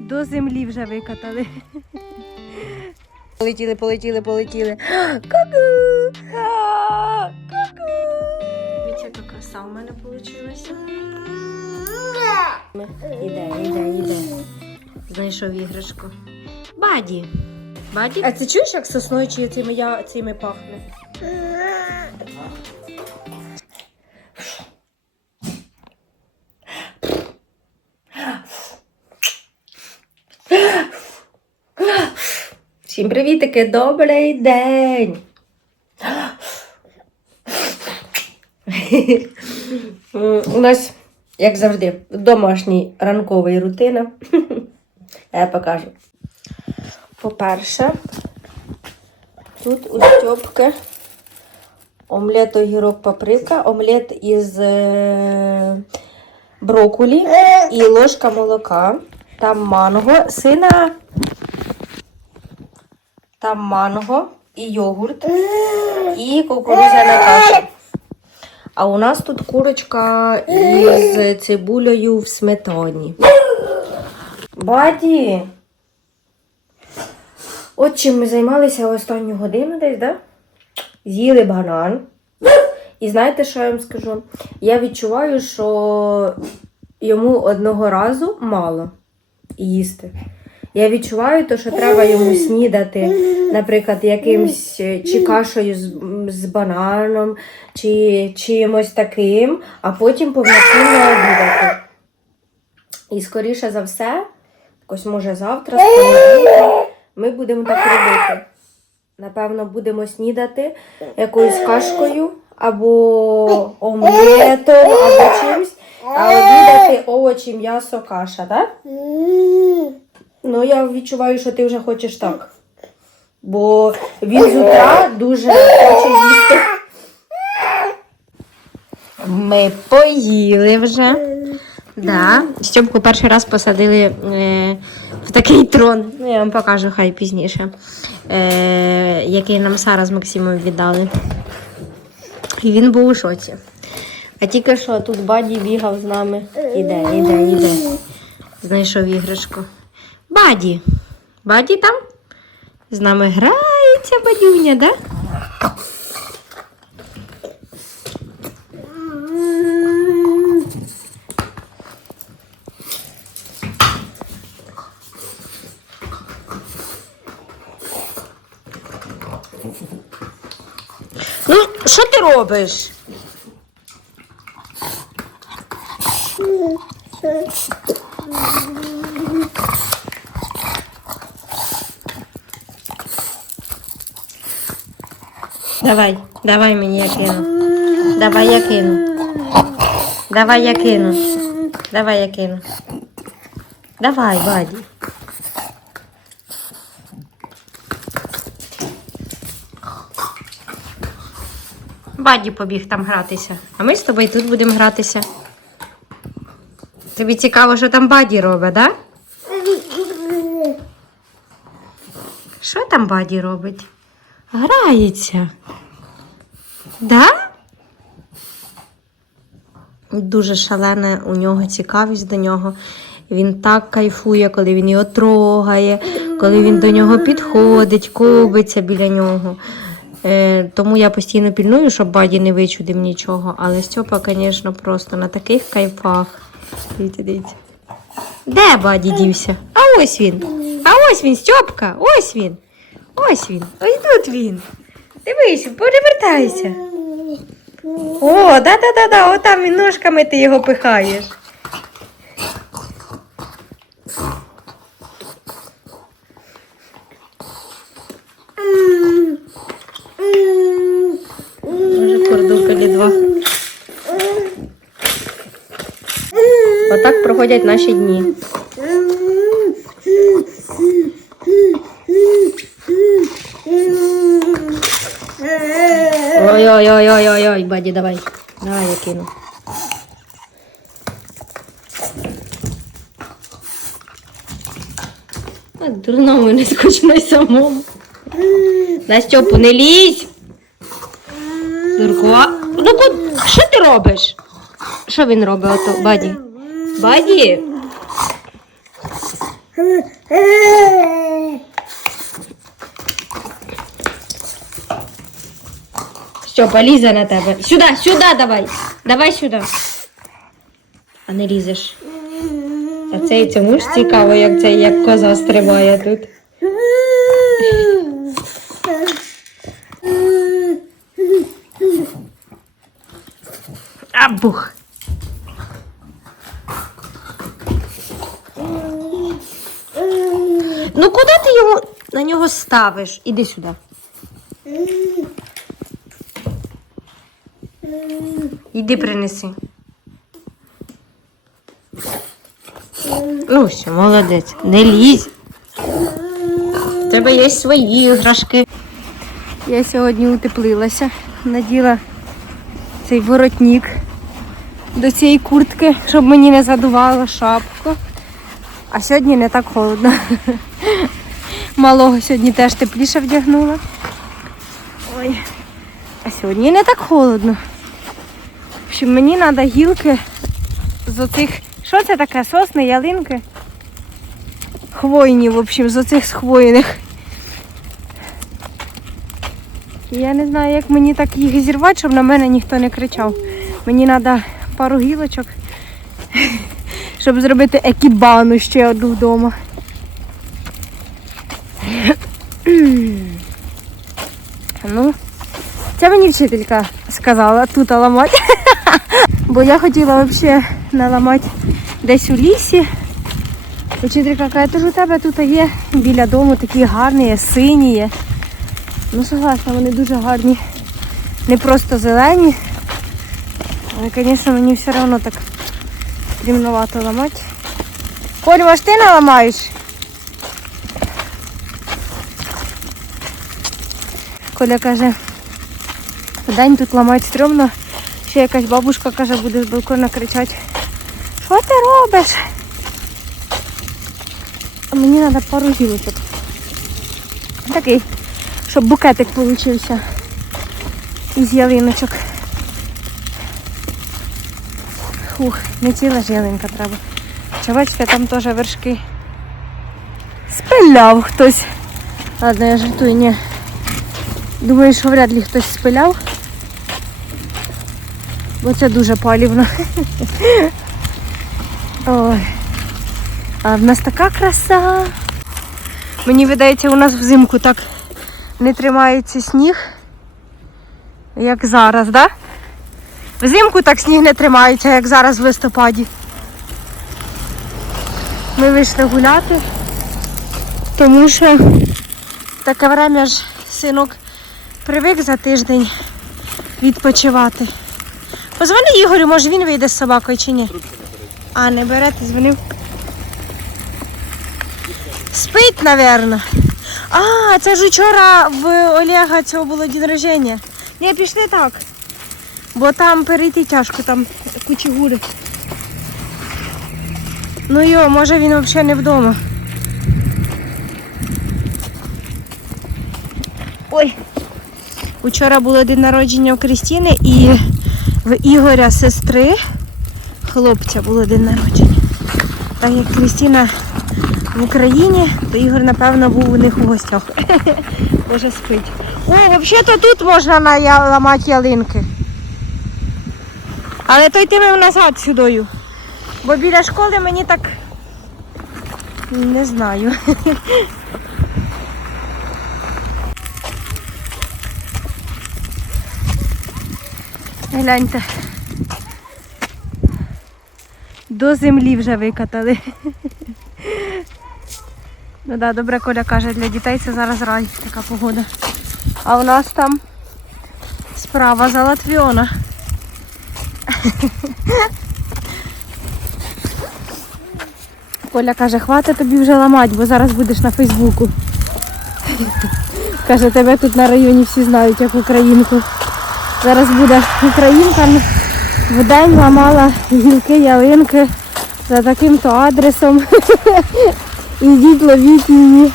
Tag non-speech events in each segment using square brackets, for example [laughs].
До землі вже викатали. Полетіли, полетіли, полетіли. Ку-ку! Ку-ку! Дивіться, яка краса у мене вийшла. Іде, іде, іде. Знайшов іграшку. Баді. Баді? А це чуєш, як сосною чи цими, я, цими пахне? Всім привітики, добрий день! У нас, як завжди, домашній ранковий рутина. Я покажу. По-перше, тут у Стьопки омлет огірок паприка, омлет із е, брокколі і ложка молока. Там манго, сина там манго і йогурт, і кукурудзяна каша. А у нас тут курочка із цибулею в сметані. Баді! От чим ми займалися останню годину десь, да? З'їли банан. І знаєте, що я вам скажу? Я відчуваю, що йому одного разу мало їсти. Я відчуваю, то, що треба йому снідати, наприклад, якимсь е, чи кашею з, з бананом, чи чимось таким, а потім повноцінно обідати. І скоріше за все, якось може завтра, ми будемо так робити. Напевно, будемо снідати якоюсь кашкою або омлетом, або чимось, а обідати овочі, м'ясо, каша, так? Ну, я відчуваю, що ти вже хочеш так. Бо він з утра дуже хоче їсти. Ми поїли вже. Да. Стьопку перший раз посадили е, в такий трон. Ну, я вам покажу хай пізніше, е, який нам Сара з Максимом віддали. І він був у шоці. А тільки що тут Баді бігав з нами. Іде, іде, іде. Знайшов іграшку. Баді. Баді там? З нами грається бадюня, да? Ну, що ти робиш? Давай, давай мені я кину. Давай я кину. Давай я кину. Давай я кину. Давай, Баді. Баді побіг там гратися. А ми з тобою тут будемо гратися. Тобі цікаво, що там Баді робить, так? Да? Що там Баді робить? Грається. Да? Дуже шалена у нього цікавість до нього. Він так кайфує, коли він його трогає, коли він до нього підходить, кубиться біля нього. Е, тому я постійно пільную, щоб баді не вичудив нічого. Але Стьопа, звісно, просто на таких кайфах. Дивіться, дивіться. Де баді дівся? А ось він. А ось він, Стьопка, ось він. Ось він. Ось тут він. Дивись, перевертайся. О, да-да-да-да, отам він ножками ти його пихаєш. Може, кордукалі два. Отак проходять наші дні. Ой-ой-ой-ой-ой, баді, давай. Давай я кину. А дурному не скучно й самому. На Стьопу, не лізь. Дурко. Ну, ку- що ти робиш? Що він робить ото, баді? Баді? Степа, лізе на тебе. Сюди, сюди давай. Давай сюди. А не лізеш. А цей цьому ж цікаво, як цей як коза стрибає тут. А бух. Ну куди ти його на нього ставиш? Іди сюди. Іди принеси. Ну все, молодець. Не лізь. У тебе є свої іграшки. Я сьогодні утеплилася, наділа цей воротник до цієї куртки, щоб мені не задувало шапку. А сьогодні не так холодно. Малого сьогодні теж тепліше вдягнула. Ой. А сьогодні не так холодно. Общем, мені треба гілки з оцих. Що це таке? Сосни, ялинки? Хвойні, в общем, з оцих з хвойних. Я не знаю, як мені так їх зірвати, щоб на мене ніхто не кричав. Мені треба пару гілочок, [laughs] щоб зробити екібану ще одну вдома. [clears throat] Ну, це мені вчителька сказала тут ламати. [laughs] Бо я хотіла взагалі наламати десь у лісі. Учителька каже, тож у тебе тут є біля дому такі гарні, сині. Ну, согласна, вони дуже гарні. Не просто зелені. Але, звісно, мені все одно так стрімновато ламати. Колю, аж ти наламаєш? Коля каже, день тут ламати стрьомно. Ще якась бабушка каже, буде з балкона кричати. Що ти робиш? А мені треба пару гілочок. Такий, щоб букетик получився із ялиночок. Фух, не ціла ж ялинка треба. Чи бачите, там теж вершки. Спиляв хтось. Ладно, я жартую, ні. Думаю, що вряд ли хтось спиляв. Бо це дуже палівно. Ой. А в нас така краса. Мені видається, у нас взимку так не тримається сніг, як зараз, так? Да? Взимку так сніг не тримається, як зараз в листопаді. Ми вийшли гуляти, тому що таке время ж синок привик за тиждень відпочивати. Позвони Ігорю, може він вийде з собакою чи ні? А, не бере, ти дзвонив. Спить, напевно. А, це ж вчора в Олега цього було день рождення. Ні, пішли так. Бо там перейти тяжко, там кучі гури. Ну йо, може він взагалі не вдома. Ой. Учора було день народження у Крістіни і в Ігоря сестри хлопця було день народження. Так як Крістіна в Україні, то Ігор, напевно, був у них у гостях. [laughs] Може спить. О, взагалі-то тут можна ламати ялинки. Але то йтиме назад сюдою. Бо біля школи мені так не знаю. [laughs] Гляньте. До землі вже викатали. Ну да, добре, Коля каже, для дітей це зараз рай, така погода. А у нас там справа за Латвіона. Коля каже, хватить тобі вже ламати, бо зараз будеш на Фейсбуку. Каже, тебе тут на районі всі знають, як українку. Зараз буде українка. Вдень ламала гілки, ялинки за таким-то адресом. [laughs] Ідіть, ловіть її.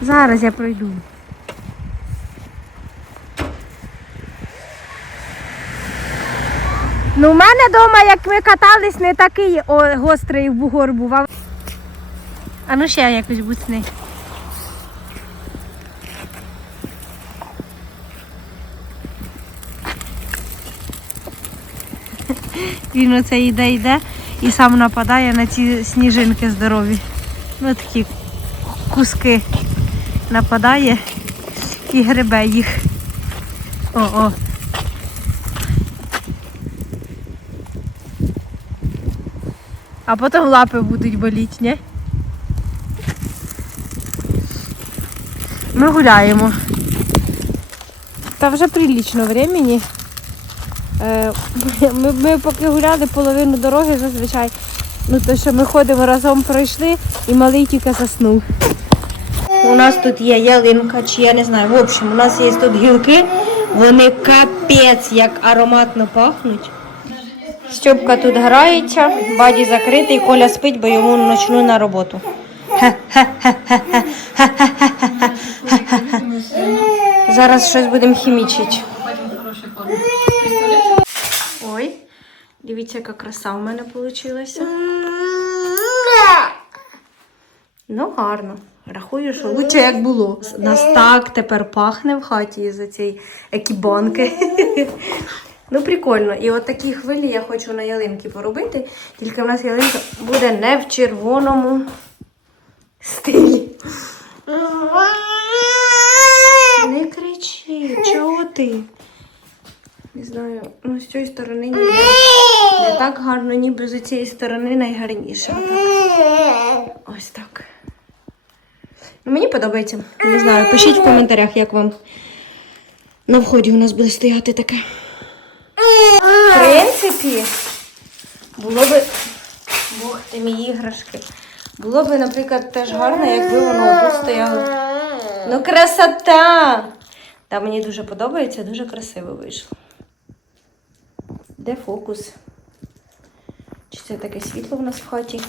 Зараз я пройду. Ну, в мене вдома, як ми катались, не такий гострий бугор був а- ну ще якось буцни. [laughs] Він оце йде, йде і сам нападає на ці сніжинки здорові. Ну такі куски нападає і грибе їх. О-о. А потім лапи будуть боліти, ні? Ми гуляємо. Та вже прилічно времени. Е, Ми, ми поки гуляли половину дороги зазвичай. Ну то що ми ходимо разом пройшли і малий тільки заснув. У нас тут є ялинка, чи я не знаю. В общем, у нас є тут гілки, вони капець як ароматно пахнуть. Стьопка тут грається, баді закритий, Коля спить, бо йому ночну на роботу. Зараз щось будемо хімічити. Ой, дивіться, яка краса у мене вийшла. Ну, гарно. Рахую, що лучше як було. Нас так тепер пахне в хаті за цієї екібанки. Ну, прикольно. І от такі хвилі я хочу на ялинки поробити. Тільки в нас ялинка буде не в червоному стилі. Не кричи, чого ти? Не знаю, ну з цієї сторони ніби не так гарно, ніби з цієї сторони найгарніше. Отак. Ось так. Ну, мені подобається. Не знаю, пишіть в коментарях, як вам на вході у нас буде стояти таке. В принципі, було би. Бог ти мої іграшки. Було б, наприклад, теж гарно, якби воно тут стояло. Ну, красота! Та мені дуже подобається, дуже красиво вийшло. Де фокус? Чи це таке світло в нас в хаті?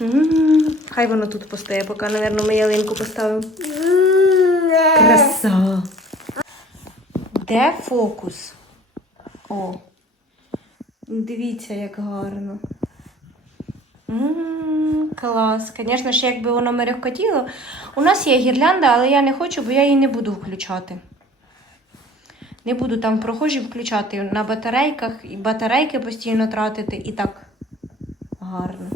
М, Хай воно тут постоє, поки, мабуть, ми ялинку поставимо. Краса! Де фокус? О. Дивіться, як гарно. М, Клас. Звісно ж, якби воно мерехкотіло. У нас є гірлянда, але я не хочу, бо я її не буду включати. Не буду там прохожі включати на батарейках і батарейки постійно тратити і так гарно.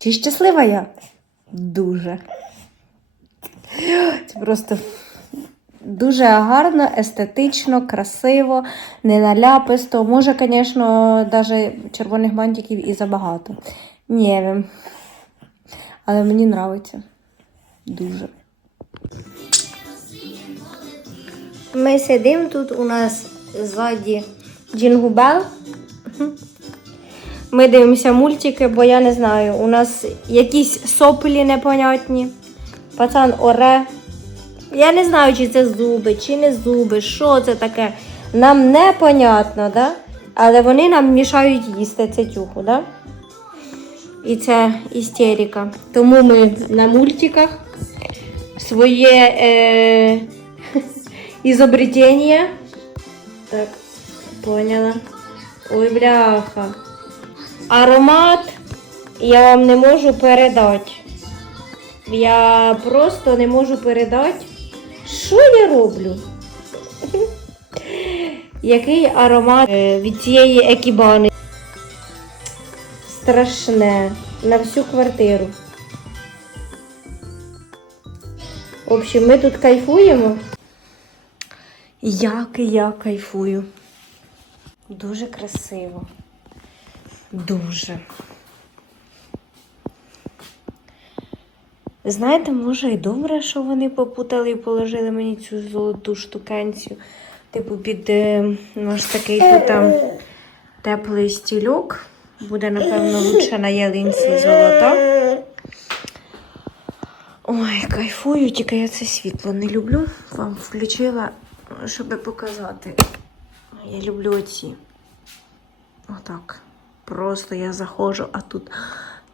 Чи щаслива я? Дуже. Це просто дуже гарно, естетично, красиво, не наляписто. Може, звісно, навіть червоних бантиків і забагато. Ні. Але мені подобається. Дуже. Ми сидимо тут, у нас ззаді Джингубел. Ми дивимося мультики, бо я не знаю, у нас якісь соплі непонятні. Пацан оре. Я не знаю, чи це зуби, чи не зуби, що це таке. Нам непонятно, да? але вони нам мішають їсти це тюху, да? І це істерика. Тому ми на мультиках своє е, [laughs] ізобретення. Так, поняла. Ой, бляха. Аромат я вам не можу передати. Я просто не можу передати, що я роблю. [laughs] Який аромат е, від цієї екібани. Страшне. На всю квартиру. В общем, ми тут кайфуємо. Як і я кайфую. Дуже красиво. Дуже. Знаєте, може і добре, що вони попутали і положили мені цю золоту штукенцію. Типу, під е, наш такий тут там теплий стільок. Буде, напевно, лучше на ялинці золота. Ой, кайфую, тільки я це світло не люблю. Вам включила, щоб показати. Я люблю оці. Отак. Просто я заходжу, а тут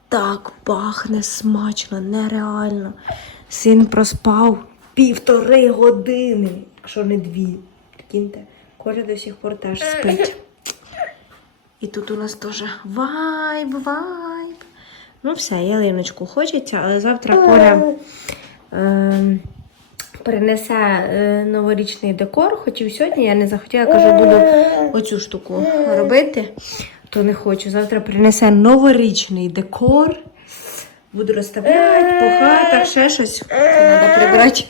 так пахне смачно, нереально. Син проспав півтори години, якщо не дві. Прикиньте, Коля до сих пор теж спить. І тут у нас теж вайб, вайб. Ну все, ялиночку хочеться, але завтра Коля е, принесе е, новорічний декор. Хотів сьогодні, я не захотіла, кажу, буду оцю штуку робити, то не хочу. Завтра принесе новорічний декор. Буду розставляти по хатах, ще щось. Треба прибрати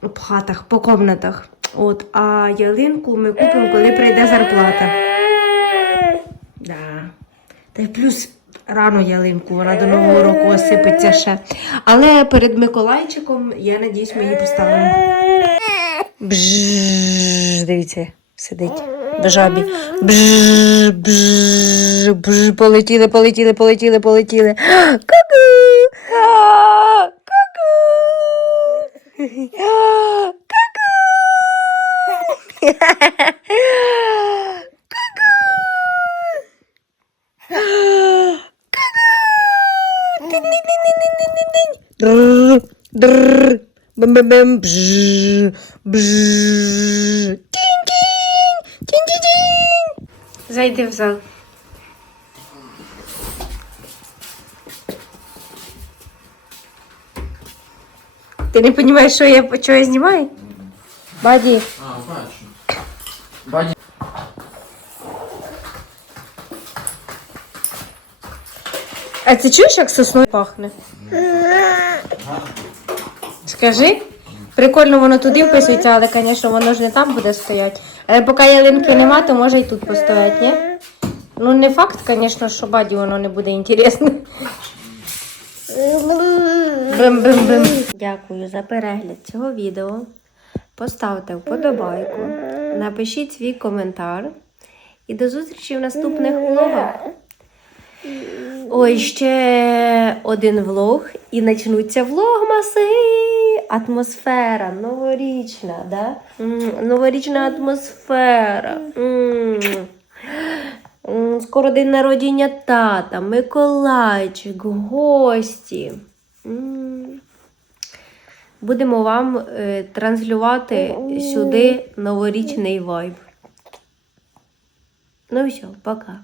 по хатах, по комнатах. От, а ялинку ми купимо, коли прийде зарплата. Та й плюс рано ялинку, вона до Нового року осипеться ще. Але перед Миколайчиком, я надіюсь, ми її поставимо. Бжж, дивіться, сидить. В жабі. Бжж, бжж, бжж, полетіли, полетіли, полетіли, полетіли. [gasps] Ку-ку! бим-бим-бим, бжж, бжж. Тінь-тінь, тінь-тінь-тінь. Зайди в зал. Ти не розумієш, що я, що я знімаю? Баді. А, бачу. Баді. А ти чуєш, як сосною пахне? Скажи. Прикольно воно туди вписується, але, звісно, воно ж не там буде стояти. Але поки ялинки нема, то може і тут постоять, ні? Ну, не факт, звісно, що баді воно не буде інтересно. Бим-бим-бим. Дякую за перегляд цього відео. Поставте вподобайку, напишіть свій коментар. І до зустрічі в наступних влогах. Ой, ще один влог і почнуться влогмаси. Атмосфера новорічна, да? Новорічна атмосфера. Скоро день народження тата, Миколайчик, гості. Будемо вам е, транслювати сюди новорічний вайб. Ну все, пока.